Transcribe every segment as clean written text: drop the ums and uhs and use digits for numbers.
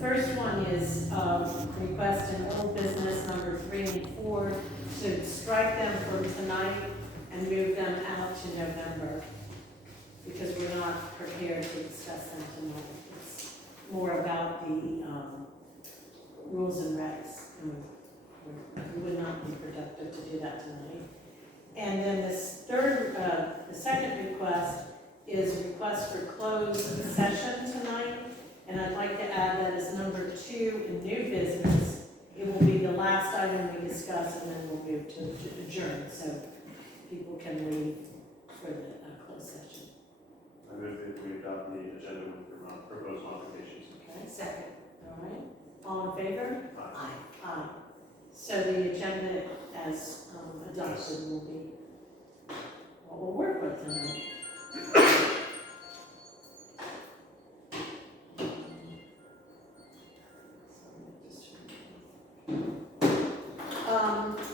first one is request in old business number 3 and 4 to strike them from tonight and move them out to November, because we're not prepared to discuss them tonight. It's more about the rules and regs, and we would not be productive to do that tonight. And then this the second request is a request for closed session tonight, and I'd like to add that as number 2 in new business. It will be the last item we discuss, and then we'll move to adjourn, so people can leave for the closed session. I move that we adopt the agenda with proposed modifications. Okay, second. All right. All in favor? Aye. Aye. So the agenda as adopted will be what we'll work with tonight.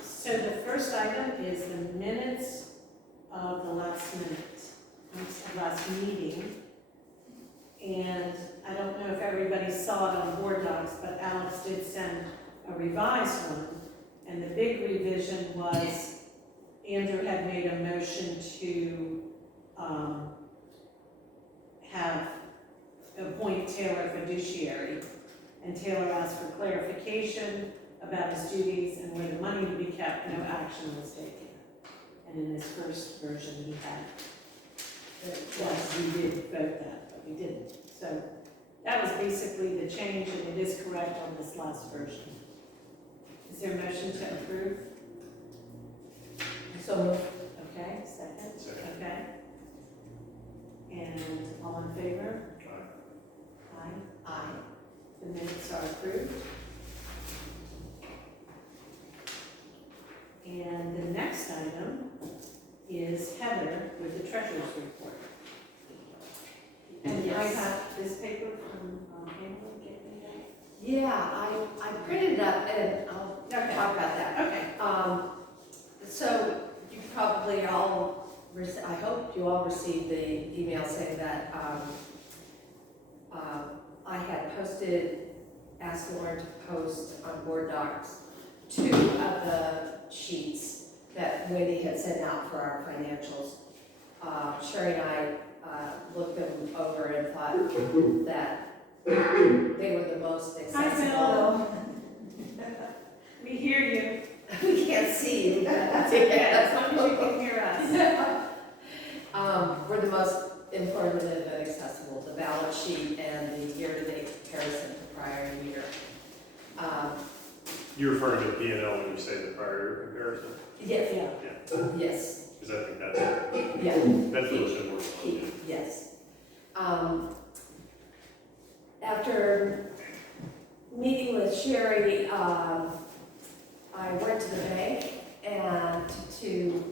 So the first item is the minutes of the last meeting. And I don't know if everybody saw it on board docs, but Alex did send a revised one. And the big revision was Andrew had made a motion to appoint Taylor fiduciary. And Taylor asked for clarification about his duties and where the money to be kept. No action was taken. And in his first version, he had, yes, we did vote that, but we didn't. So that was basically the change, and it is correct on this last version. Is there a motion to approve? So moved. Okay, second? Second. Okay. And all in favor? Aye. Aye. Aye. The minutes are approved. And the next item is Heather with the treasurer's report. And I have this paper from Pamela, get me that? Yeah, I printed it up and I'll talk about that. Okay. So you probably all, I hope you all received the email saying that I had asked Lauren to post on board docs 2 of the sheets that Wendy had sent out for our financials. Sherry and I looked them over and thought that they were the most accessible. We hear you. We can't see you. That's okay, as long as you can hear us. We're the most informative and accessible, the balance sheet and the year-to-date comparison to prior year. You're referring to P&L when you say the prior comparison? Yes. Yeah. Yes. Because I think that's really similar. Yes. After meeting with Sherry, I went to the bank and to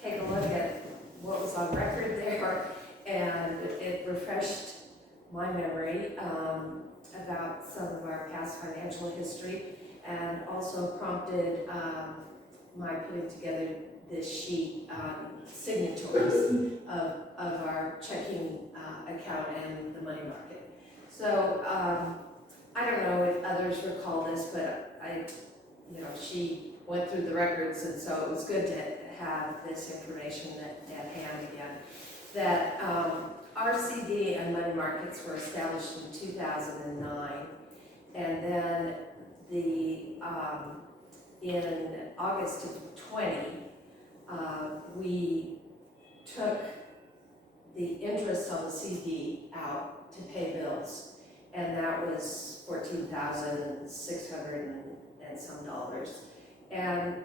take a look at what was on record there, and it refreshed my memory about some of our past financial history, and also prompted my putting together this sheet on signatories of our checking account and the money market. So I don't know if others recall this, but she went through the records, and so it was good to have this information at hand again. That RCD and money markets were established in 2009, and then in August of 20, we took the interest on the CD out to pay bills, and that was $14,600 and some dollars. And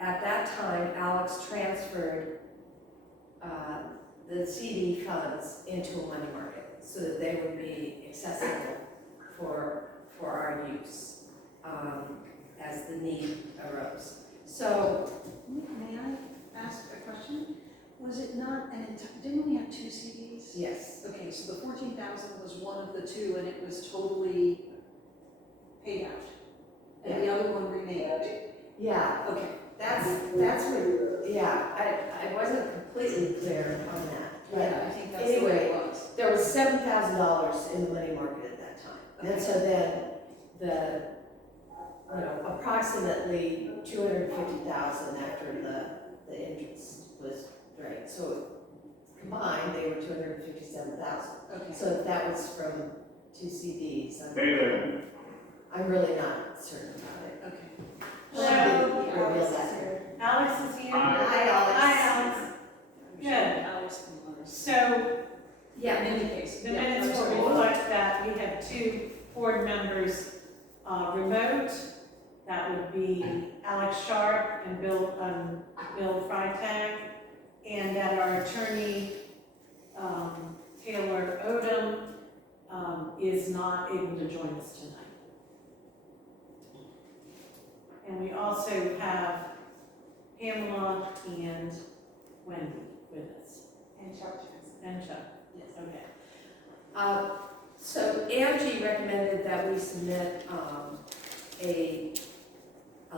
at that time, Alex transferred the CD funds into a money market so that they would be accessible for our use as the need arose. So, may I ask a question? Was it not didn't we have 2 CDs? yes. Okay, so the 14,000 was one of the 2, and it was totally paid out, and the other one remained. Yeah. Okay. That's what. Yeah, I wasn't completely clear on that. But Yeah, I think that's anyway, the way it was. there was $7,000 in the money market at that time. And so then approximately 250,000 after the interest was, right, so combined, they were 257,000. Okay. So that was from two CDs. Wait a minute. I'm really not certain about it. Okay. Hello, Reveal that. Alex is here. Hi, Alex. Hi, Alex. Good. Alex and Lars. So Yeah, In any case. the yeah, minutes I'm will sorry. reflect that we have two board members remote. That would be Alex Sharp and Bill Freitag. And that our attorney, Taylor Odom, is not able to join us tonight. And we also have Pamela and Wendy with us. And Chuck Johnson. And Chuck. Yes. Okay. so Angie recommended that we submit a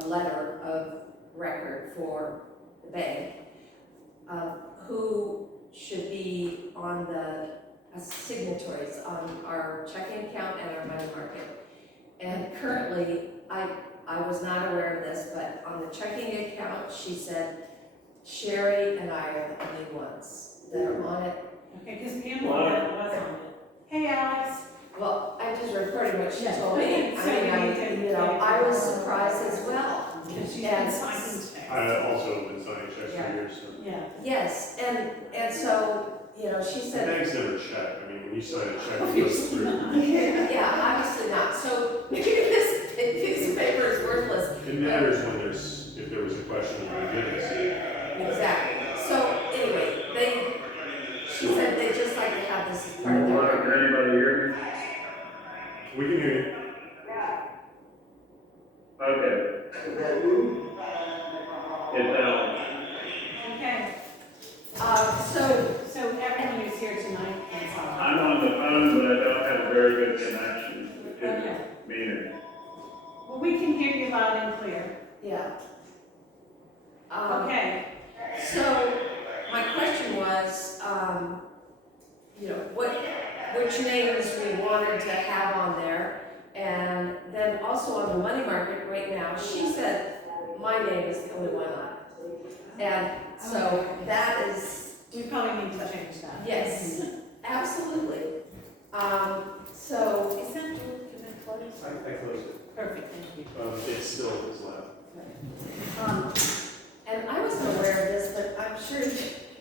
letter of record for the bank, who should be on the signatories on our checking account and our money market. And currently, I was not aware of this, but on the checking account, she said Sherry and I are the only ones that are on it. Okay, because Pamela was on it. Hey, Alex. Well, I'm just reporting what she Yeah. told me. So we need to- I was surprised as well. Because she's And- been signing checks. I've also been signing checks Yeah. for years, so. Yeah. Yes, and so, she The said, banks never check, I mean, when you sign a check, it goes through. yeah, obviously not. So this piece of paper is worthless. It matters when if there was a question of forgiveness. Exactly. So anyway, she said they just like to have this as part of their record. Can anybody hear me? We can hear you. Okay. It's Alan. Okay, So, so everyone who's here tonight can talk. I'm on the phone, but I don't have a very good connection to Okay. the meeting. Well, we can hear you loud and clear. yeah. Okay. So, my question was, which names we wanted to have on there, and then also on the money market right now, she said my name is the only one on it. And so that is, We probably need to change that. yes, absolutely. So, Is that, can I close? I closed it. Perfect, thank you. It still is left. and I wasn't aware of this, but I'm sure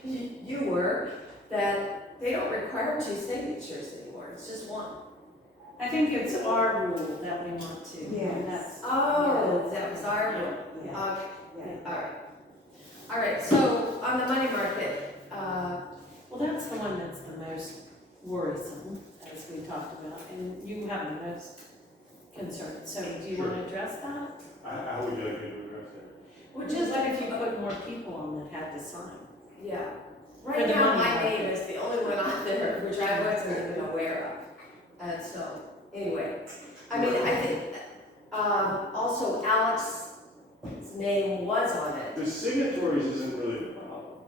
you were, that they don't require two signatures anymore, it's just one. I think it's our rule that we want to. Yes. That's- Oh, that was our rule. Yeah. Okay, all right, so on the money market, Well, that's the one that's the most worrisome, as we talked about, and you have the most concern. So do you want to address that? How would you like me to address it? which Just is, what if you put more people on that had to sign? yeah. For Right the now, money my market. name is the only one on there, which I wasn't even aware of. And so, anyway, I mean, I think, also Alex's name was on it. The signatories isn't really the problem.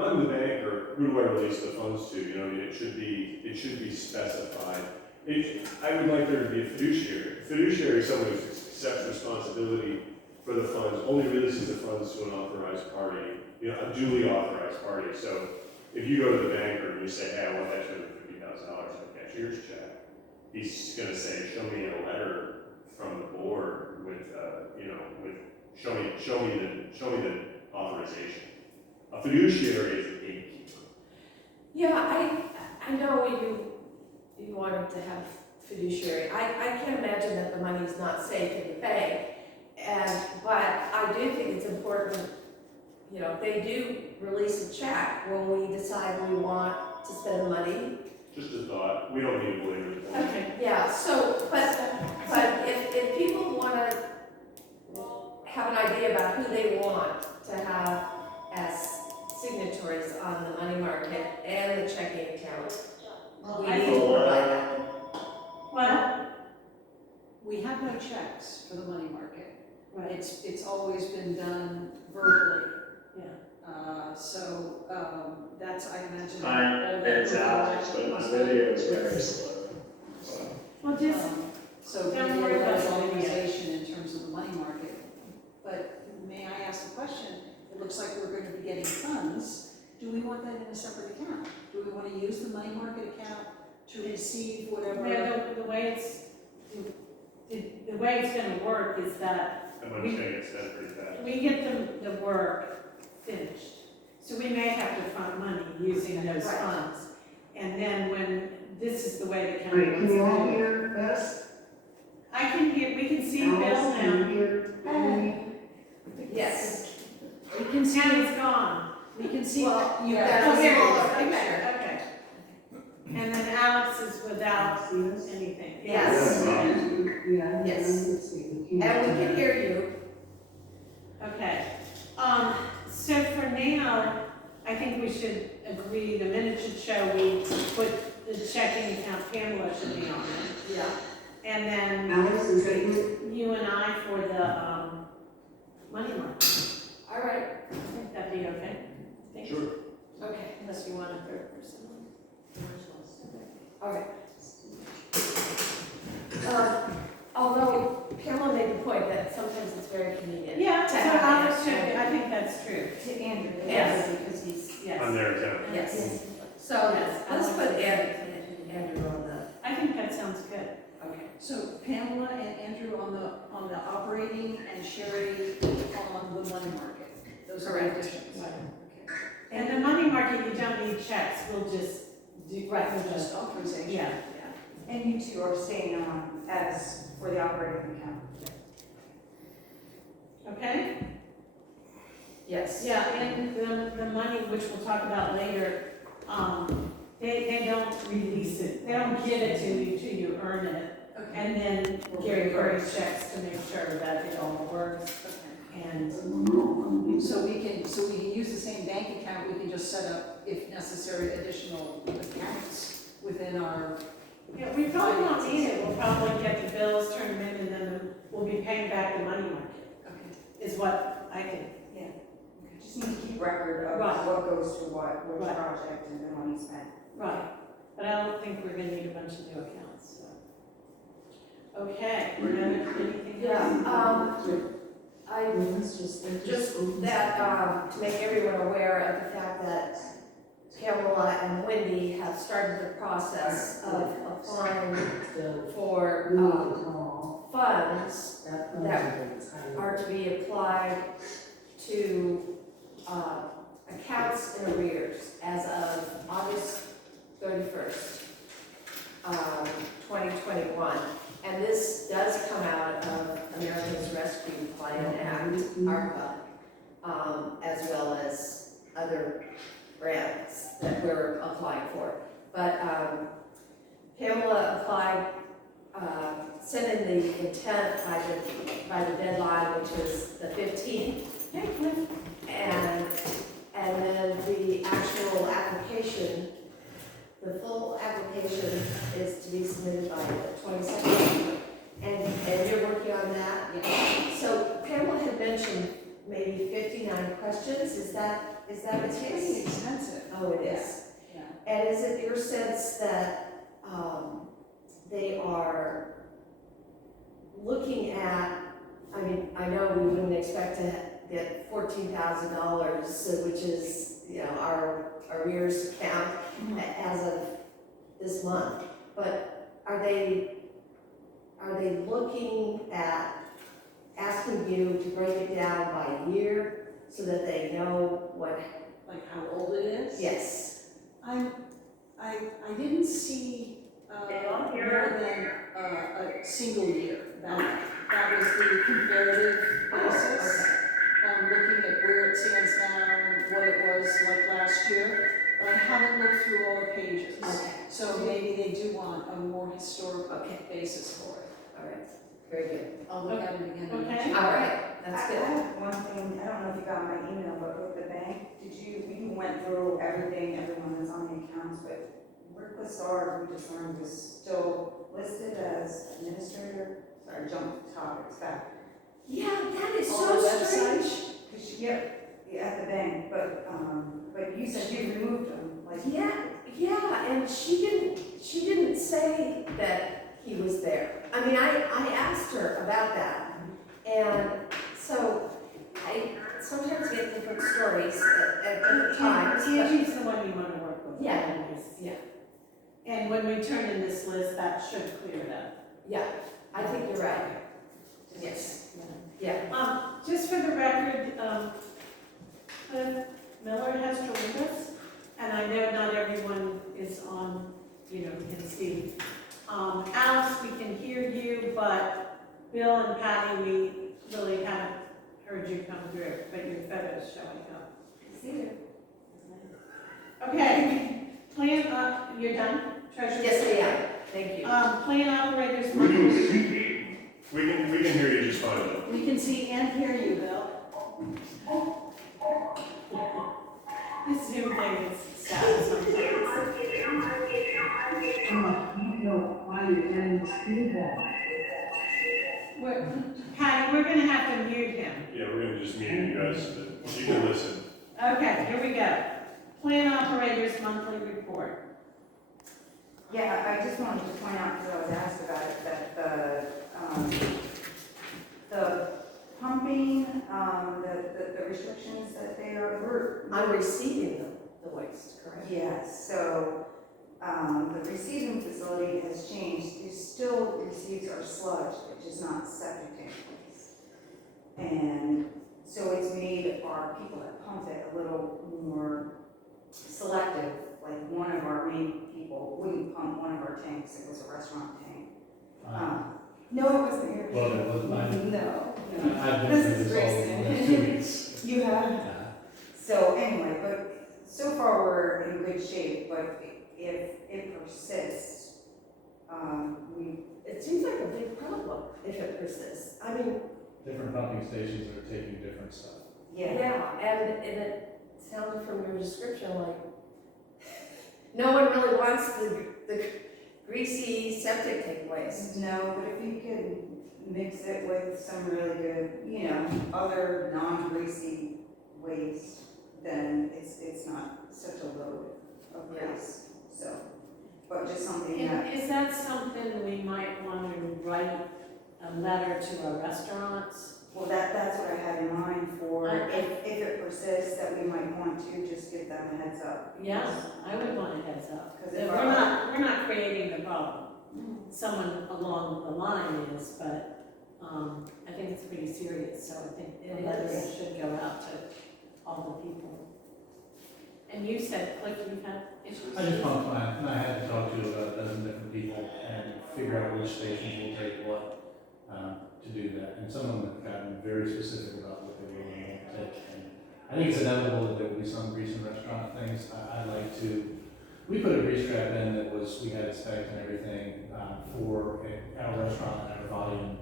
I'm the bank, or who do I release the funds to, I mean, it should be specified. I would like there to be a fiduciary. Fiduciary is someone who accepts responsibility for the funds, only releases the funds to an authorized party, a duly authorized party. So if you go to the banker and you say, hey, I want that $250,000 in a cashier's check, he's gonna say, show me a letter from the board with, show me the authorization. A fiduciary is a gatekeeper. Yeah, I know you wanted to have fiduciary. I can't imagine that the money's not safe in the bank. But I do think it's important, they do release a check when we decide we want to spend the money. Just a thought, we don't need a lawyer. Okay. Yeah, so, but if people wanna have an idea about who they want to have as signatories on the money market and the checking account, we I need to think- provide that. What? We have no checks for the money market. Right. It's always been done verbally. Yeah. So that's, I imagine. Hi, it's Alex, but my video is very slow. Well, just, So Don't maybe worry a about little it, yeah. organization in terms of the money market. But may I ask the question, it looks like we're going to be getting funds. Do we want that in a separate account? Do we want to use the money market account to receive whatever? yeah, the way it's gonna work is that That money's gonna get spent pretty fast. we get the work finished. So we may have to front money using those Right. funds. And then when, this is the way the county Wait, wants can you all to do it. hear us? I can hear, we can see Bill Alice, can you now. hear? Yes. We can see, Tammy's gone. we can see Well, you yeah. guys. Oh, here all it over is, picture. okay. And then Alex is without See us? anything. Yes. Yeah. Yes. And we can hear you. Okay, so for now, I think we should agree, the minute should show we put the checking account, Pamela should be on it. Yeah. And then Alice, is that you? you and I for the, money market. All right. I think that'd be okay. Think- Sure. Okay. Unless you want a third person. All right. Although Pamela made the point that sometimes it's very convenient. Yeah, so to have Alex that. should, I think that's true. To Andrew. Yes. Because he's, I'm Yes, there in town. yes. So Yes, let's Alex put is- Andrew on the, I think that sounds good. okay. So Pamela and Andrew on the operating and Sherry on the money market. Those are the Correct. additions. Right. Okay. And the money market, you don't need checks, we'll just do. Right, we'll Just authorization. Yeah. And you two are staying on as for the operating account. Okay? Yes. Yeah, and the money, which we'll talk about later, they don't release it, they don't give it to you till you earn it. Okay. And then Gary Curry checks to make sure that it all works, Okay. and, So we can use the same bank account, we can just set up, if necessary, additional accounts within our, yeah, we probably won't need it, we'll probably get the bills, turn them in, and then we'll be paying back the money market, okay. is what I think. Just need to keep record of Right. what goes to what, which Right. project and the money spent. Right, but I don't think we're gonna need a bunch of new accounts, so. Okay, anything else? Yeah, I just that, to make everyone aware of the fact that Pamela and Wendy have started the process of applying for, funds that are to be applied to, accounts in arrears as of August 31st, 2021. And this does come out of America's Rescue Plan Act, ARPA, as well as other grants that we're applying for. But Pamela applied, sent in the intent by the deadline, which was the 15th. Hey, Cliff. And then the actual application, the full application is to be submitted by the 22nd. And you're working on that? Yeah. So Pamela had mentioned maybe 59 questions, is that the It's pretty case? expensive. Oh, it is. Yeah. And is it your sense that they are looking at, I mean, I know we wouldn't expect to get $14,000, which is, our arrears account as of this month, but are they looking at asking you to break it down by year so that they know what? Like how old it is? Yes. I didn't see, more than, a single year. That was the comparative basis. Looking at where it stands now and what it was like last year. But I haven't looked through all the pages. Okay. So maybe they do want a more historical Okay. basis for it. All right, very good. I'll look at it again. Okay. All right, that's I good. have one thing, I don't know if you got my email, but with the bank, you went through everything, everyone that's on the accounts, but Rick Lassard, we just learned, is still listed as administrator. Sorry, jump topics back. Yeah, that is On so the website? strange. Cause at the bank, but you said you removed them, like. Yeah, and she didn't say that he was there. I mean, I asked her about that, and so I sometimes get different stories at different times, but Angie's the one you want to work with. Yeah. anyways. Yeah. And when we turn in this list, that should clear it up. yeah, I think you're right. Yes, yeah. Just for the record, Cliff Miller has joined us, and I know not everyone is on, can see. Alex, we can hear you, but Bill and Patty, we really haven't heard you come through, but your photo's showing up. See you. Okay, you're done? Treasurer? Yes, I am. Thank you. Plan operators. We can hear you just fine, though. We can see and hear you, Bill. This Zoom thing is sad sometimes. No, why you didn't do that? Patty, we're gonna have to mute him. Yeah, we're gonna just mute you guys, but you can listen. Okay, here we go. Plan operators monthly report. Yeah, I just wanted to point out, because I was asked about it, that the pumping, the restrictions that they are, I'm receiving the waste, correct? yes, so, the receiving facility has changed. It still receives our sludge, which is not septic tank waste. And so it's made our people that pump it a little more selective. Like one of our main people wouldn't pump one of our tanks, it was a restaurant tank. No, it wasn't here. Well, it was mine. No. I've been This through is this all in the last 2 weeks. You have? Yeah. So anyway, but so far we're in good shape, but if it persists, It seems like a big problem if it persists. I mean, Different pumping stations are taking different stuff. yeah. and it sounded from your description like no one really wants the greasy septic tank waste. No, but if you could mix it with some really good, other non-greasy waste, then it's not such a load of waste, so. But just something that, Is that something we might want to write a letter to our restaurants? well, that's what I had in mind for, if it persists, that we might want to just give them a heads up. Yeah, I would want a heads up. 'Cause We're if not creating the problem. Someone along the line is, but, I think it's pretty serious, so I think It a letter is. should go out to all the people. And you said, Cliff, you've had issues? I just pumped mine, and I had to talk to about a dozen different people and figure out which stations will take what, to do that. And some of them have gotten very specific about what they will and won't take. And I think it's inevitable that there will be some grease in restaurant things. I'd like to, we put a grease trap in that we had it spec'd and everything, for our restaurant and our volume.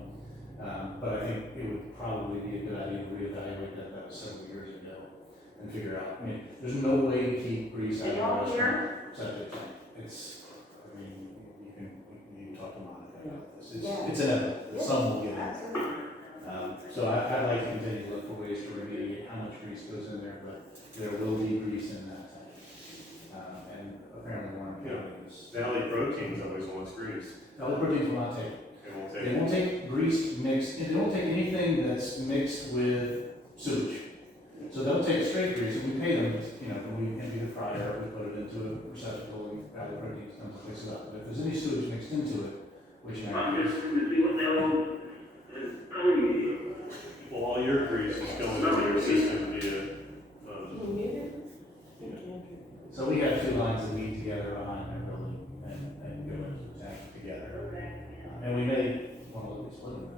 But I think it would probably be a good idea to reevaluate that. That was several years ago and figure out, there's no way to keep grease out of a restaurant septic tank. You can talk to Monica about this. It's inevitable. Some will get it. Absolutely. So I'd like to continue to look for ways to remediate how much grease goes in there, but there will be grease in that tank. And apparently Warren County is. Valley Proteins always wants grease. Valley Proteins will not take it. They won't take They it. won't take grease mixed, they won't take anything that's mixed with sewage. So they'll take straight grease, and we pay them, and we empty the fryer, we put it into a receptacle, and Valley Proteins comes and picks it up. But if there's any sewage mixed into it, which Well, all your grease is going into your system via, Can you mute it? So we have two lines that lead together behind our building and go into the tank together. And we may want to look at splitting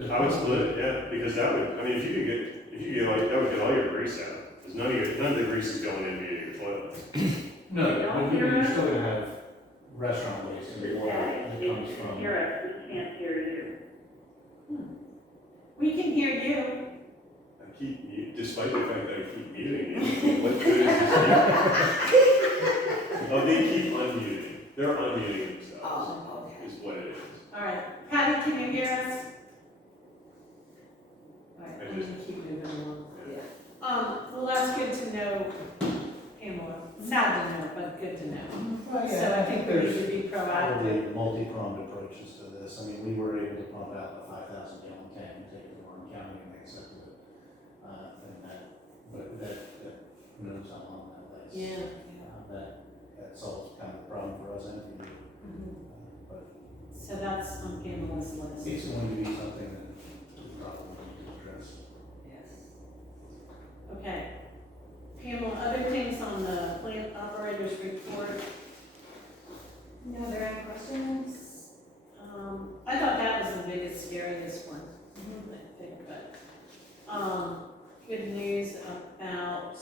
that. I would split it, yeah, because that would, if you could get that would get all your grease out. Because none of the grease is going in via your toilets. No, but you're still gonna have restaurant waste and water that comes from. We can't hear you. We can hear you. I keep mute, despite the fact that I keep muting you. What good is this? Oh, they keep unmuting. They're unmuting themselves, Oh, okay. is what it is. All right, Patty, can you hear us? All right, I'm gonna keep moving along. Yeah. Well, that's good to know, Pamela. Sad to know, but good to know. Well, So I think we need to be proactive. probably multi-pronged approaches to this. I mean, we were able to pump out a 5,000 gallon tank and take it to Warren County and they accepted it. But who knows how long that lasts. Yeah. That solves kind of the problem for us and for you. But So that's on Pamela's list. it's going to be something that we probably need to address. Yes. Okay. Pamela, other things on the plant operator's report? No, are there any questions? I thought that was the biggest, scariest one, I think, but, good news about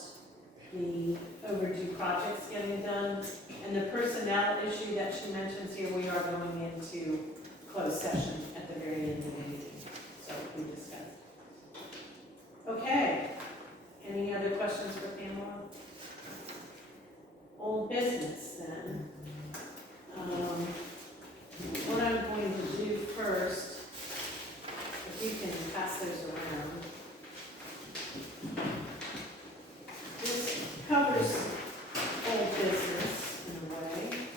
the overdue projects getting done. And the personnel issue that she mentions here, we are going into closed session at the very end of the meeting, so we discussed. Okay, any other questions for Pamela? Old business then. What I'm going to do first, if you can pass those around. This covers old business in a way.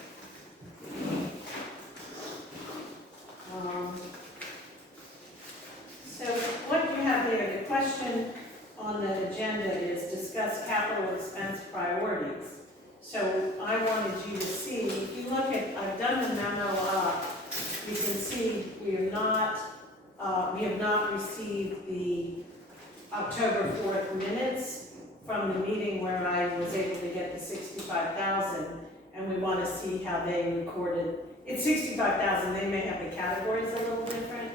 So what you have there, the question on the agenda is discuss capital expense priorities. So I wanted you to see, if you look at, I've done the memo up, you can see we have not received the October 4th minutes from the meeting where I was able to get the 65,000, and we want to see how they recorded. It's 65,000, they may have the categories a little different.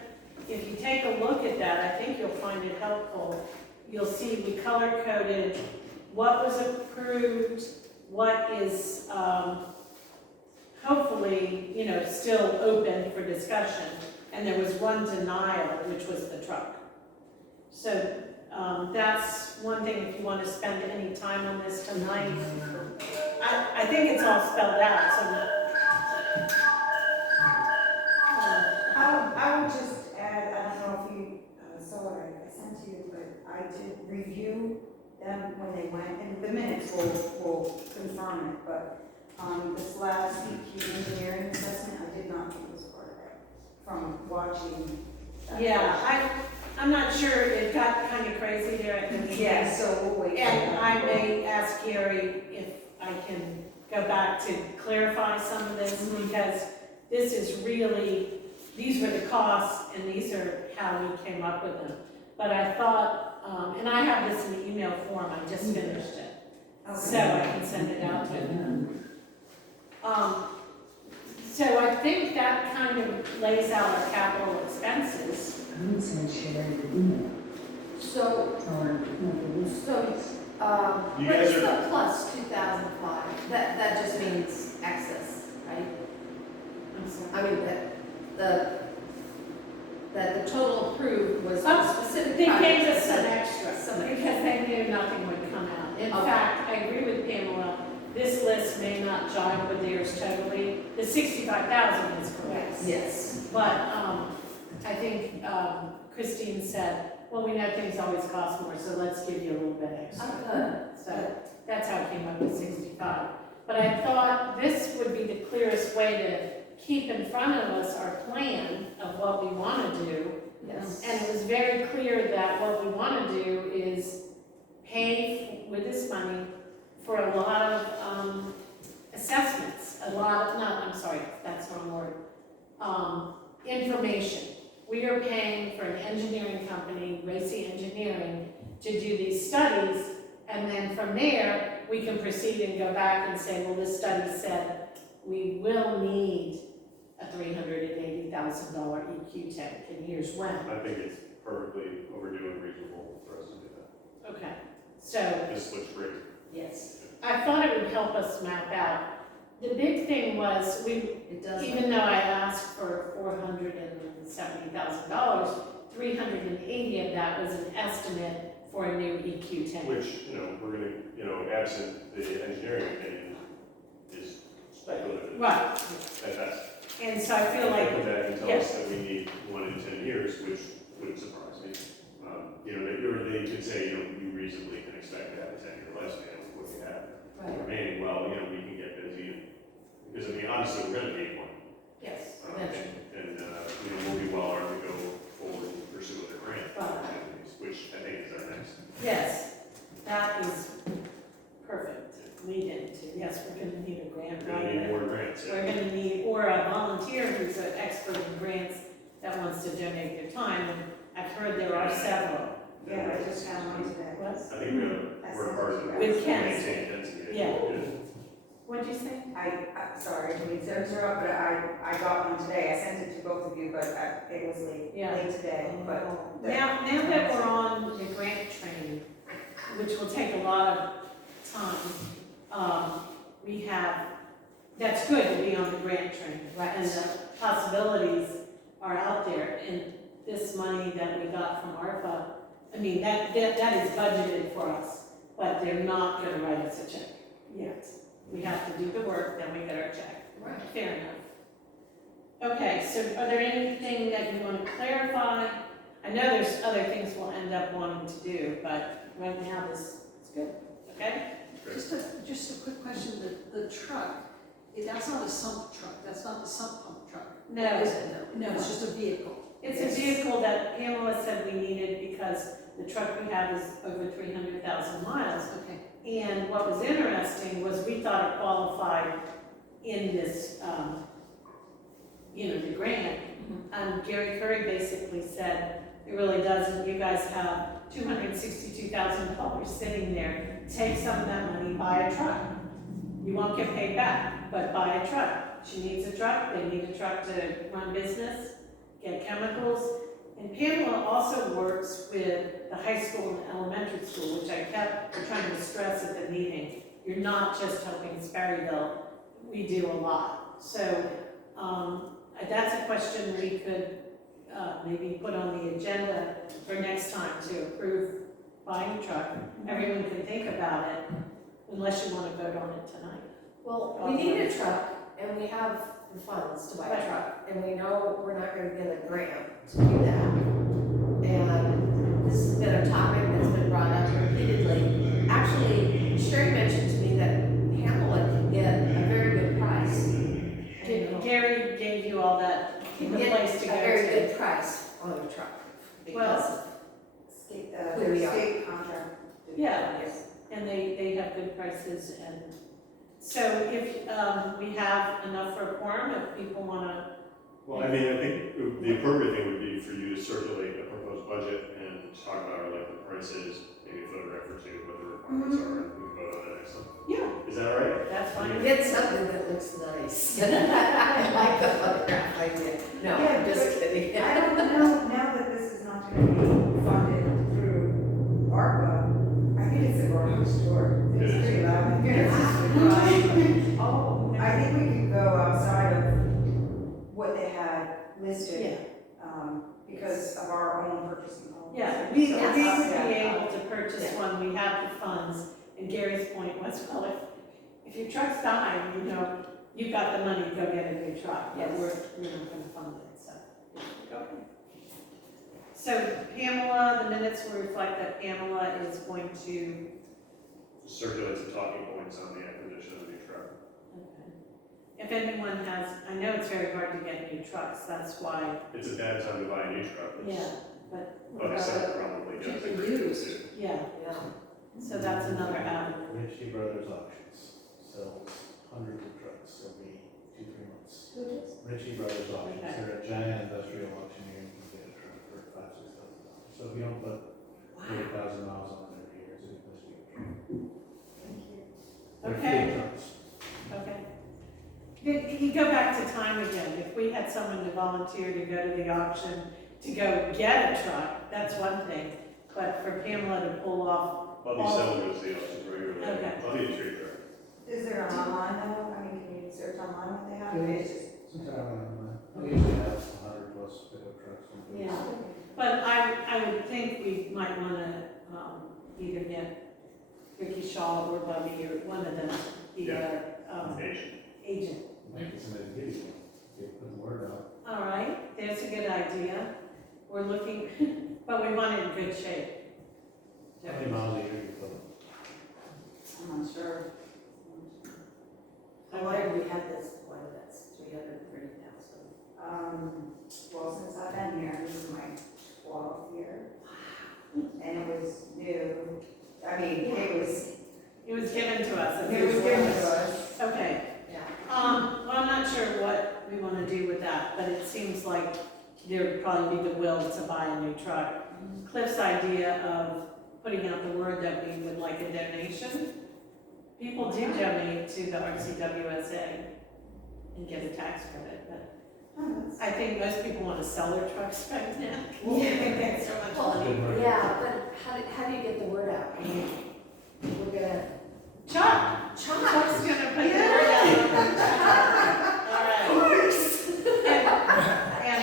If you take a look at that, I think you'll find it helpful. You'll see we color-coded what was approved, what is hopefully, still open for discussion. And there was one denial, which was the truck. So that's one thing if you want to spend any time on this tonight. I think it's all spelled out, so. I would just add, I don't know if you saw what I sent to you, but I did review them when they went, and the minutes will confirm it, but this last EQ engineering assessment, I did not think was part of it, from watching. that. I'm not sure, it got kind of crazy there at the meeting. Yeah, so we'll wait. And I may ask Gary if I can go back to clarify some of this, because this is really, these were the costs, and these are how we came up with them. But I thought, and I have this in the email form, I just finished it, so I can send it out to them. So I think that kind of lays out our capital expenses. I would say share the email. So, You what guys is are- the plus 2005? That just means excess, right? I'm sorry. I mean, that the total approved was Oh, specific. They gave us projects, some extra, some because they knew nothing would come out. In Okay. fact, I agree with Pamela, this list may not jive with theirs totally. The 65,000 is correct. Yes. But, I think, Christine said, well, we know things always cost more, so let's give you a little bit extra. Good. So that's how it came up with 65. But I thought this would be the clearest way to keep in front of us our plan of what we want to do. Yes. And it was very clear that what we want to do is pay with this money for a lot of assessments, that's the wrong word, information. We are paying for an engineering company, Racy Engineering, to do these studies, and then from there, we can proceed and go back and say, well, this study said we will need a $380,000 EQ tank, and here's when. I think it's perfectly overdue and reasonable for us to do that. Okay, so, This looks great. yes, I thought it would help us map out. The big thing was, It does. even though I asked for $470,000, 380 of that was an estimate for a new EQ tank. Which, we're gonna, absent the engineering opinion, is speculative Right, at best. and so I feel like, Come back and tell us that we need 1 in 10 years, which wouldn't surprise me. They could say, you reasonably can expect to have a 10-year lifespan with what you have right, remaining. Well, we can get busy, because honestly, we're gonna need one. Yes, And, mentioned. we'll be well armed to go forward and pursue other grant Right. opportunities, which I think is our next. Yes, that is perfect. Lead into, yes, we're gonna need a grant We're gonna need writer. more grants. We're gonna need, or a volunteer who's an expert in grants that wants to donate their time, and I've heard there are several. Yeah, I just found one today. What? I think we gotta work hard to With Ken. maintain density. Yeah. What'd you say? I'm sorry, to interrupt, but I got one today, I sent it to both of you, but it was Yeah. late today, but. Now that we're on the grant training, which will take a lot of time, we have, that's good to be on the grant training. Right. And the possibilities are out there, and this money that we got from ARPA, I mean, that is budgeted for us, but they're not gonna write us a check yet. We have to do the work, then we get our check. Right. Fair enough. Okay, so are there anything that you want to clarify? I know there's other things we'll end up wanting to do, but right now this is good, okay? Just a quick question, the truck, that's not a sump truck, that's not the sump pump truck. No, Is it? No, it's just a vehicle. it's a vehicle that Pamela said we needed because the truck we have is over 300,000 miles. Okay. And what was interesting was we thought it qualified in this, the grant. Gary Curry basically said, it really doesn't, you guys have $262,000 sitting there. Take some of that money, buy a truck. You won't get paid back, but buy a truck. She needs a truck, they need a truck to run business, get chemicals. And Pamela also works with the high school and elementary school, which I kept trying to stress at the meeting. You're not just helping Sperryville, we do a lot. So that's a question we could maybe put on the agenda for next time to approve buying a truck. Everyone can think about it, unless you want to vote on it tonight. Well, we need a truck, and we have the funds to buy a truck, and we know we're not gonna get a grant to do that. And this has been a topic that's been brought up repeatedly. Actually, Sherry mentioned to me that Pamela can get a very good price. Gary gave you all that, the Can get place to a go very to. good price on a truck. Because of State, Who we are. state contract. Yeah. And they have good prices, and so if we have enough for a quorum, if people wanna, Well, I mean, I think the appropriate thing would be for you to circulate a proposed budget and talk about like the prices, maybe a photograph or two, what the requirements are, and we can vote on that next time. yeah, Is that all right? that's fine. get something that looks nice. I like the photograph idea. No, I'm just kidding. I don't know, now that this is not gonna be funded through ARPA, I think it's a garage door. It It's is. pretty loud. Oh, I think we could go outside of what they had listed, Yeah, because of our own purchasing policy. yeah, we So, would be yeah. able to purchase one, we have the funds, and Gary's point was, well, if your truck's dying, you've got the money to go get a new truck, but Yes. we're not gonna fund it, so. Okay. So Pamela, the minutes will reflect that Pamela is going to, Circulate some talking points on the acquisition of the new truck. if anyone has, I know it's very hard to get new trucks, that's why, It's a bad time to buy a new truck. yeah, but. But I said probably does. Cheap and used. Yeah, yeah. so that's another avenue. Ritchie Brothers Auctions sells hundreds of trucks every 2-3 months. Who does? Ritchie Brothers Auctions, Okay. they're a giant industrial auctioneer, you can get a truck for $5,000-6,000. So if you don't put 30,000 miles on it every year, it's a good place to get a truck. They're Okay. fleet trucks. Okay. You go back to time again, if we had someone to volunteer to go to the auction, to go get a truck, that's one thing. But for Pamela to pull off, I'll be selling those the auctions regularly. Okay. I'll be a tree truck. Is there online though? I mean, can you search online what they have? Yeah. It's just. I usually have 100 plus pickup trucks. from yeah. But I would think we might wanna, either get Ricky Shaw or Bubby or one of them, be a, Asian. agent. Maybe somebody can give you one, get put the word out. All right, there's a good idea. We're looking, but we want it in good shape. How many miles a year do you put? I'm not sure. Why did we have this one that's 330,000? well, since I've been here, this is my 12th year. And it was new, I mean, it was given to us. given to us. Okay. Yeah. Well, I'm not sure what we want to do with that, but it seems like there would probably be the will to buy a new truck. Cliff's idea of putting out the word that we would like a donation. People do donate to the RCWSA and get a tax credit, but I think most people want to sell their trucks right now. Yeah. That's so much Well, money. Good market. yeah, but how do you get the word out? I mean, we're gonna. Chuck's gonna put the word out. All right. And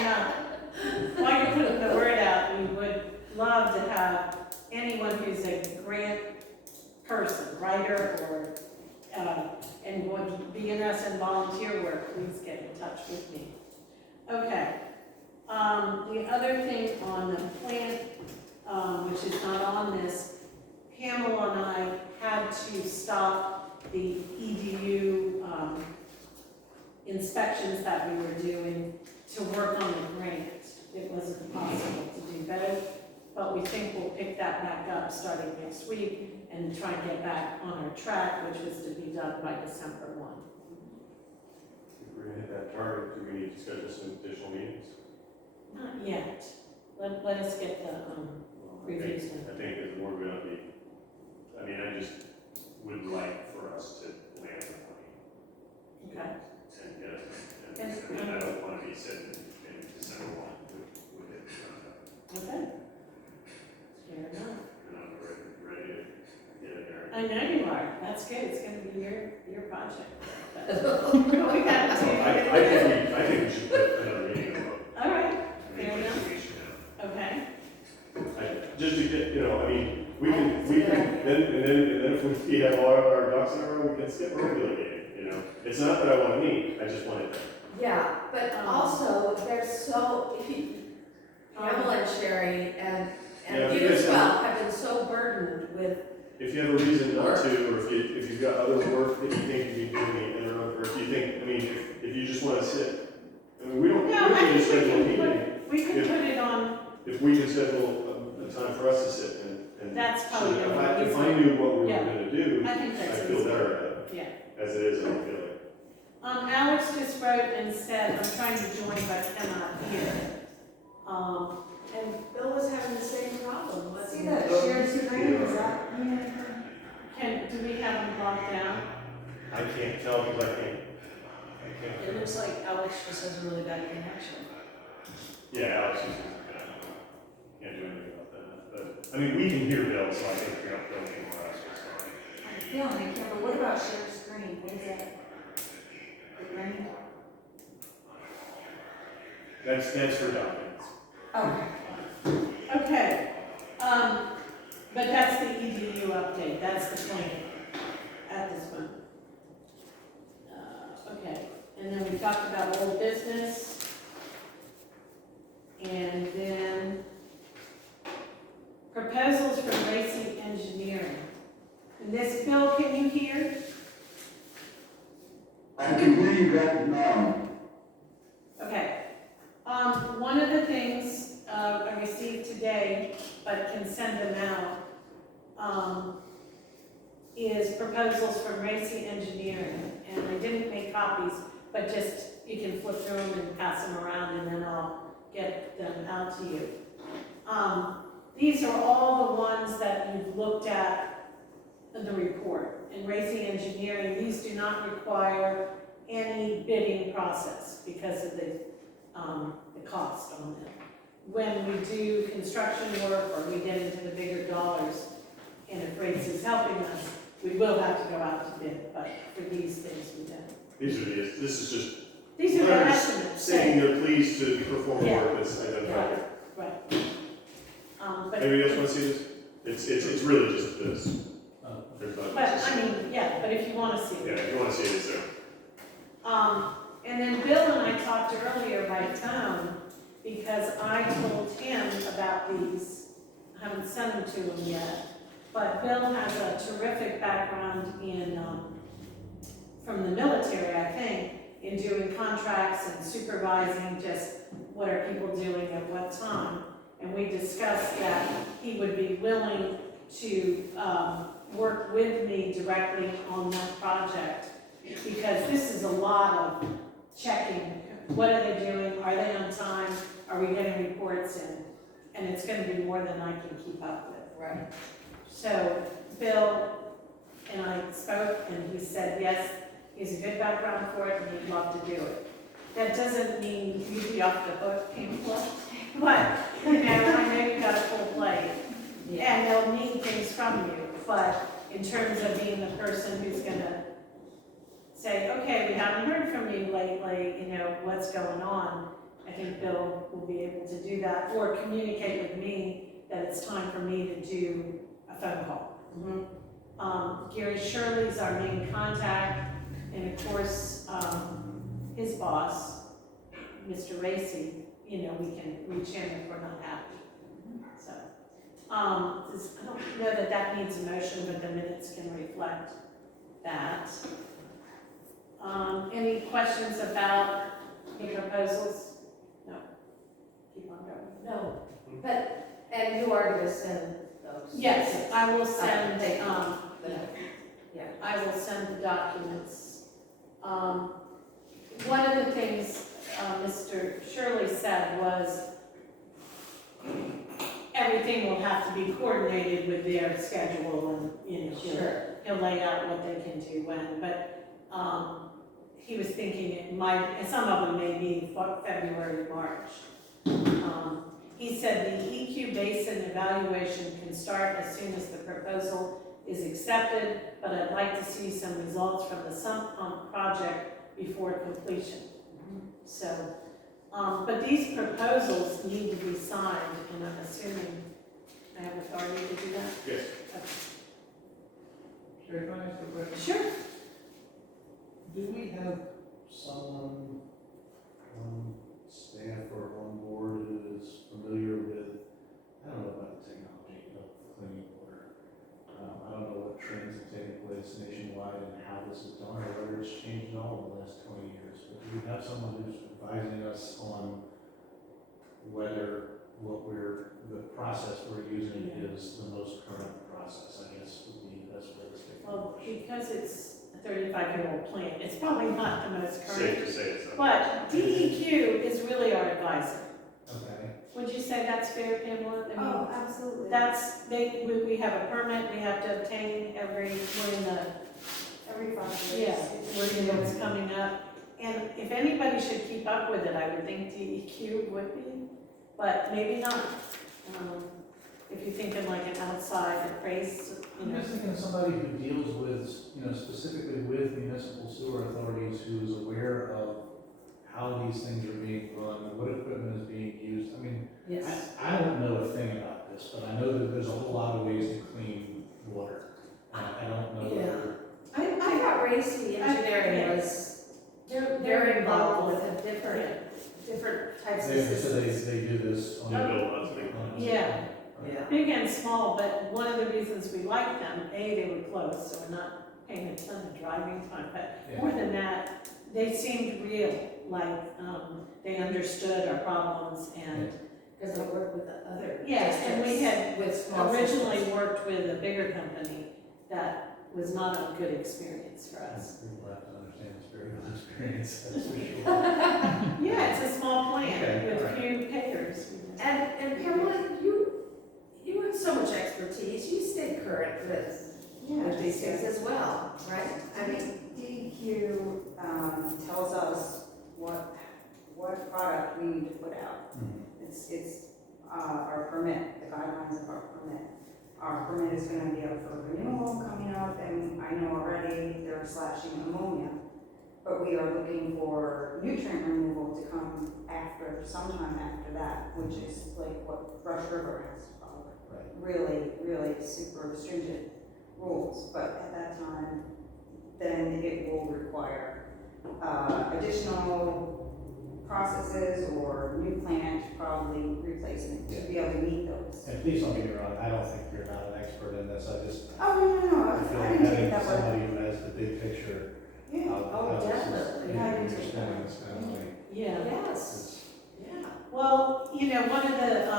while you're putting the word out, we would love to have anyone who's a grant person, writer, or, and would be interested in volunteer work, please get in touch with me. Okay. The other thing on the plant, which is not on this, Pamela and I had to stop the EDU inspections that we were doing to work on the grant. It wasn't possible to do both, but we think we'll pick that back up starting next week and try and get back on our track, which was to be done by December 1. If we're gonna hit that target, do we need to schedule some additional meetings? Not yet. Let us get the reviews done. I think as more we're gonna be, I mean, I just would like for us to land the plane Okay. and get it. And I mean, I don't wanna be sitting in December 1 with it. Okay. Fair enough. And I'm ready to get it there. I know you are. That's good. It's gonna be your project. But we got to I think we should put another meeting on. All right. I mean, Fair like enough. 2 weeks from Okay. now. Just to get, I mean, we can, then if we have all our ducks in a row, we can skip regular meeting, It's not that I want to meet, I just want it. Yeah, but also, there's so, if you, Pamela and Sherry and Yeah, you because, as well have been so burdened with, If you have a reason not to, or if you've got other work that you think you can do in the interim, or if you think, I mean, if you just want to sit, I mean, we don't, we No, I can just think schedule a we meeting. could, we could put it on, If we can schedule a time for us to sit and. That's probably so gonna be if I knew what we were Yeah. gonna do, I think I that's feel easy. better at it. Yeah. As it is, I don't feel like. Alex just wrote and said, I'm trying to join but cannot hear. and Bill was having the same problem, wasn't See he? that shared screen, is that? Do we have him blocked down? I can't tell because I can't. It looks like Alex just has a really bad connection. Yeah, Alex is, can't do anything about that, but, I mean, we can hear Bill, so I think we don't feel any more else, it's fine. I'm feeling it, but what about shared screen, what is that? The green? That's for documents. Oh. Okay, but that's the EDU update, that's the plan at this moment. Okay, and then we talked about old business. And then proposals from Racy Engineering. And this, Bill, can you hear? I can hear you right now. Okay. One of the things I received today, but can send them out, is proposals from Racy Engineering. And I didn't make copies, but just, you can flip through them and pass them around, and then I'll get them out to you. These are all the ones that you've looked at in the report. In Racy Engineering, these do not require any bidding process because of the cost on them. When we do construction work or we get into the bigger dollars, and if Racy's helping us, we will have to go out to bid, but for these things we don't. This is just These are the letters estimates. saying they're pleased to perform Yeah. work that's identified. Right. But Anybody else want to see this? It's really just this. Oh. There's not. I mean, yeah, but if you want to see Yeah, it. if you want to see it, it's there. And then Bill and I talked earlier by phone because I told him about these. I haven't sent them to him yet, but Bill has a terrific background in, from the military, I think, in doing contracts and supervising, just what are people doing at what time. And we discussed that he would be willing to work with me directly on that project, because this is a lot of checking. What are they doing? Are they on time? Are we getting reports in? And it's gonna be more than I can keep up with. Right. So Bill and I spoke, and he said, yes, he has a good background for it, and he'd love to do it. That doesn't mean you'd be off the hook, people, but, you know, I know you've got a full plate, and they'll need things from you, but in terms of being the person who's gonna say, okay, we haven't heard from you lately, you know, what's going on, I think Bill will be able to do that, or communicate with me that it's time for me to do a phone call. Gary Shirley's our main contact, and of course, his boss, Mr. Racy, you know, we can reach him if we're not happy. So, I don't know that that needs a motion, but the minutes can reflect that. Any questions about the proposals? No. Keep on going. No, but, and you are gonna send those? Yes, I will send, Yeah. I will send the documents. One of the things Mr. Shirley said was everything will have to be coordinated with their schedule, and, you know, he'll lay out what they can do when, but he was thinking it might, and some of them may be February, March. He said the EQ basin evaluation can start as soon as the proposal is accepted, but I'd like to see some results from the sump pump project before completion. So, but these proposals need to be signed, and I'm assuming I have authority to do that? Yes. Sherry, can I ask a question? Sure. Do we have someone on staff or on board who is familiar with, I don't know about the technology of cleaning water. I don't know what trends have taken place nationwide and how this is done, or whether it's changed at all in the last 20 years. But do we have someone who's advising us on whether the process we're using is the most current process, I guess would be the best way to speak. Well, because it's a 35-year-old plant, it's probably not the most current. Safe to say it's not. But DEQ is really our advisor. Okay. Would you say that's fair, Pamela? I mean, Oh, absolutely. we have a permit we have to obtain every 5 years. yeah, we're, you know, it's coming up. And if anybody should keep up with it, I would think DEQ would be, but maybe not. If you're thinking like an outside appraised, you I'm know. just thinking of somebody who deals with, you know, specifically with municipal sewer authorities, who's aware of how these things are being run, what equipment is being used. I mean, Yes. I don't know a thing about this, but I know that there's a whole lot of ways to clean water. I don't know whether. I thought Racy Engineering was, they're involved with a different types of So systems. they do this on. You build lots of big Yeah. Yeah. Big and small, but one of the reasons we like them, they were close, so we're not paying a ton of driving time, but Yeah. more than that, they seemed real, like, they understood our problems, and, Because they work with the other. yes, and we had With small originally systems. worked with a bigger company that was not a good experience for us. People have to understand it's very good experience, that's for sure. Yeah, it's a small plant Okay, with all right. few payers. And Pamela, you have so much expertise, you stay current with these things as well, right? I mean, DEQ tells us what product we need to put out. It's our permit, the guidelines of our permit. Our permit is gonna be up for renewal coming up, and I know already they're slashing ammonia. But we are looking for nutrient removal to come sometime after that, which is like what Brush River has to follow. Right. Really super stringent rules, but at that time, then it will require additional processes or new plant probably replacement to be able to meet those. And please don't get me wrong, I don't think you're not an expert in this, I just, Oh, no, I feel I like didn't take it having that way. somebody who has the big picture Yeah. Oh, definitely. Understanding this kind of like, Yeah. Yes, it's, yeah. Well, you know, one of the,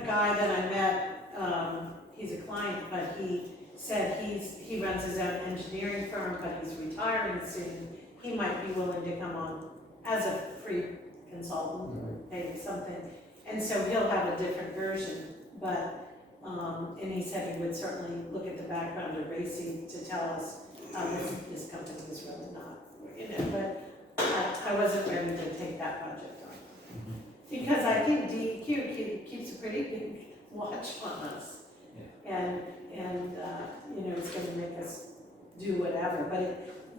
a guy that I met, he's a client, but he said he runs his own engineering firm, but he's retiring soon. He might be willing to come on as a free consultant, maybe something. And so he'll have a different version, but, and he said he would certainly look at the background of Racy to tell us, this company is really not, you know, but I wasn't ready to take that project on. Because I think DEQ keeps a pretty big watch on us. And you know, it's gonna make us do whatever,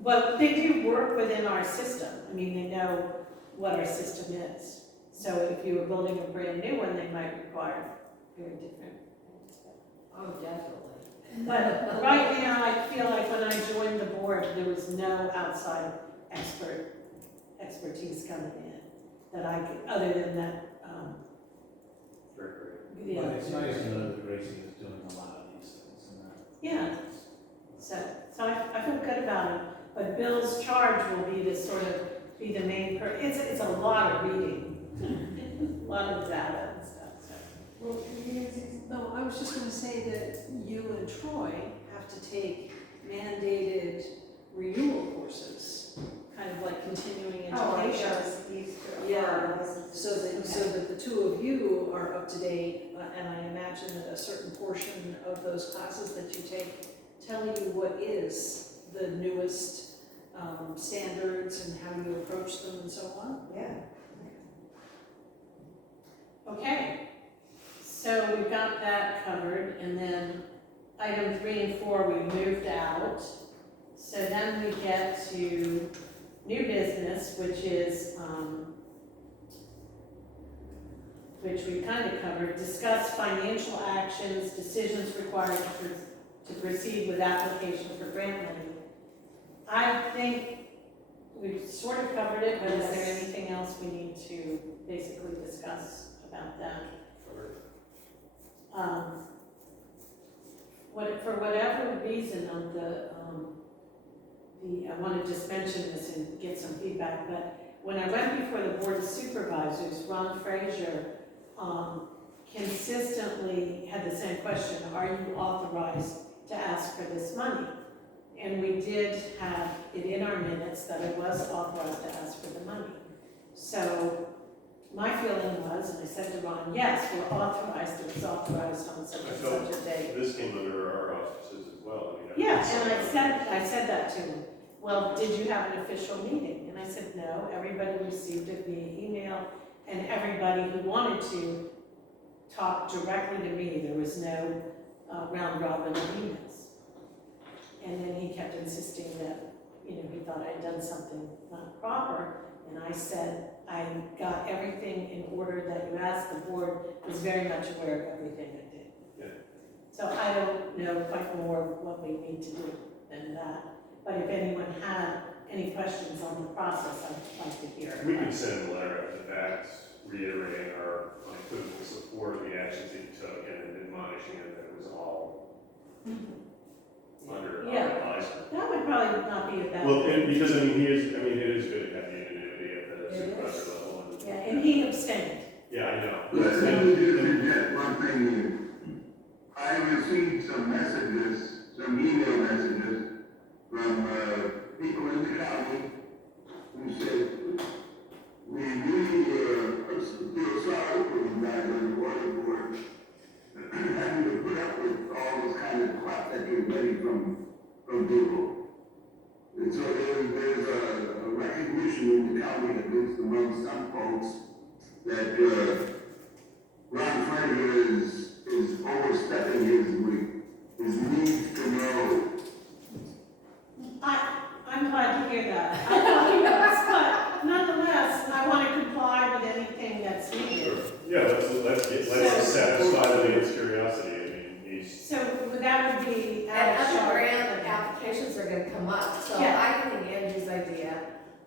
but they do work within our system. I mean, they know what our system is. So if you were building a brand new one, they might require very different things. Oh, definitely. But right now, I feel like when I joined the board, there was no outside expertise coming in that I could, other than that, Very great. yeah. but it's nice to know that Racy is doing a lot of these things and that. Yeah. So I feel good about it, but Bill's charge will be to sort of be the main it's a lot of reading, a lot of data and stuff, so. Well, no, I was just gonna say that you and Troy have to take mandated renewal courses, kind of like continuing Oh, I education. chose these two. Yeah. Licenses. So that the two of you are up to date, and I imagine that a certain portion of those classes that you take tell you what is the newest standards and how you approach them and so on. Yeah. Okay, so we've got that covered, and then item 3 and 4 we moved out. So then we get to new business, which is, which we kind of covered, discuss financial actions, decisions required to proceed with application for grant money. I think we've sort of covered it, but is there anything else we need to basically discuss about that? For whatever reason on I want to just mention this and get some feedback, but when I went before the Board of Supervisors, Ron Frazier consistently had the same question: are you authorized to ask for this money? And we did have it in our minutes that I was authorized to ask for the money. So my feeling was, and I said to Ron, yes, we're authorized, it was authorized on such and such a date. This came under our auspices as well. I mean, Yeah, and I said that to him. Well, did you have an official meeting? And I said, no, everybody received it via email, and everybody who wanted to talk directly to me. There was no round robin of emails. And then he kept insisting that, you know, he thought I had done something not proper. And I said, I got everything in order that you asked. The board was very much aware of everything I did. Yeah. So I don't know quite more what we need to do than that. But if anyone had any questions on the process, I'd like to hear. We can send a letter after the fact, reiterating our unequivocal support of the actions that you took and admonishing that it was all under our Yeah. advisement. That would probably not be a bad Well, thing. because it is good to have the unanimity at the It supervisor is. level. And, Yeah, and he abstained. yeah, I know. Let me just interject one thing here. I received some messages, some email messages from people in the county who said, we really feel sorry for you guys on the water board having to put up with all this kind of crap that you're getting from people. And so there's a recognition in the county, at least among some folks, that Ron Frazier is overstepping his need to know. I'm glad to hear that. I thought he was, but nonetheless, I want to comply with anything that's needed. Yeah, let's satisfy the man's curiosity. I mean, he's. So that would be. And other sharp. grant applications are gonna come up, so Yeah. I think Angie's idea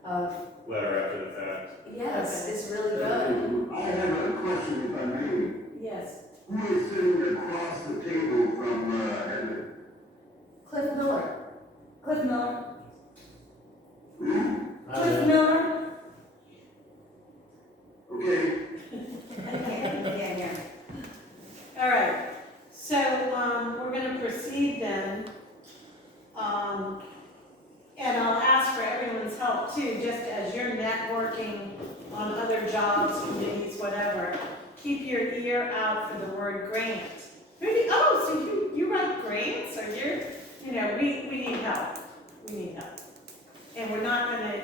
of, Letter after the fact. yes, Okay. is really good. I have a question, if I may. Yes. Who is sitting across the table from Heather? Cliff Miller. Cliff Miller. Okay, Yeah. All right, so, we're gonna proceed then. And I'll ask for everyone's help too, just as you're networking on other jobs, committees, whatever. Keep your ear out for the word grant. Oh, so you write grants, or we need help. We need help. And we're not gonna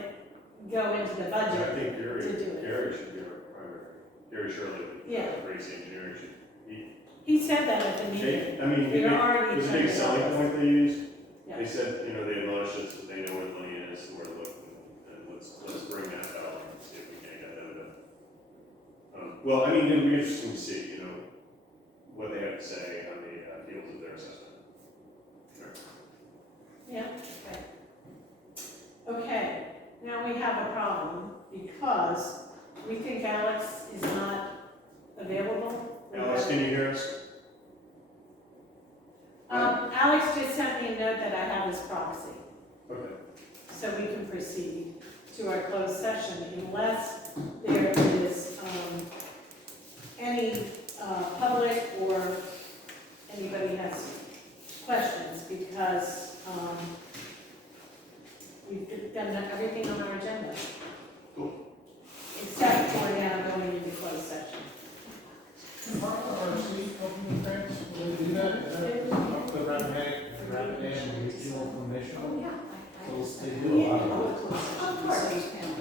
go into the I budget think to do it. Gary should be our primary. Gary Shirley, Yeah. Racy Engineering should be. He said that at the meeting. I mean, We are already it was a trying big to selling help us. point they used. Yeah. They said, they admonished us that they know where the money is, where to look, and let's bring that out and see if we can't get them to. Well, I mean, it'll be interesting to see, what they have to say on the fields of their assessment. Sure. Yeah, okay, now we have a problem because we think Alex is not available. Alex, can you hear us? Alex just sent me a note that I have his proxy, Okay. so we can proceed to our closed session unless there is, any, public or anybody has questions, because, we've done everything on our agenda. Cool. Except for now going into closed session. RC opening grants, will they do that? The Rapid Regional Commission? Oh, yeah. So they do a lot of it. Of course.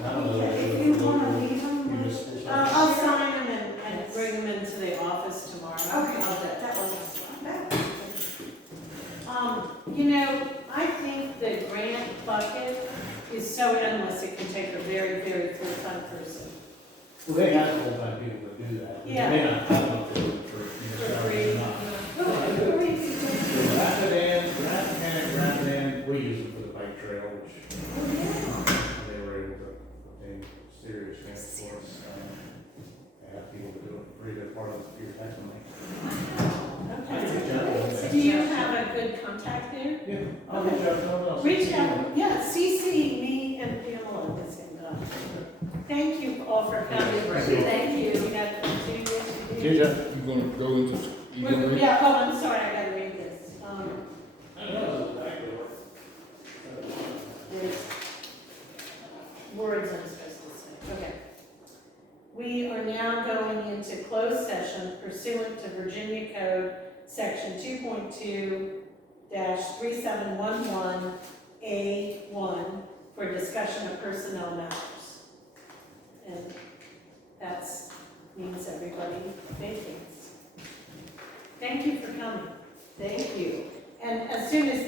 I don't know. If you wanna leave them, Municipal stuff. I'll sign them and bring them into the office tomorrow. okay, I'll do it. that was, I think the grant bucket is so endless, it can take a very, very full-time person. Well, they have full-time people that do that. Yeah. They may not have enough to do it for For free. municipalities or not. So Rapid, we use them for the bike trail, which they were able to obtain serious grants for us. They have people to do it for free, they're part of your tax money. Okay. Do you have a good contact there? Yeah, I'll reach out to someone else. Reach out, yeah, CC me and Pamela at the same time. Thank you all for coming. Thank you. We got to do this. You gonna go into, you gonna read? Yeah, I'm sorry, I gotta read this. I don't know exactly what. There's words I'm supposed to say. Okay. We are now going into closed session pursuant to Virginia Code, Section 2.2-3711A1 for discussion of personnel matters. And that means everybody vacates. Thank you for coming. Thank you. And as soon as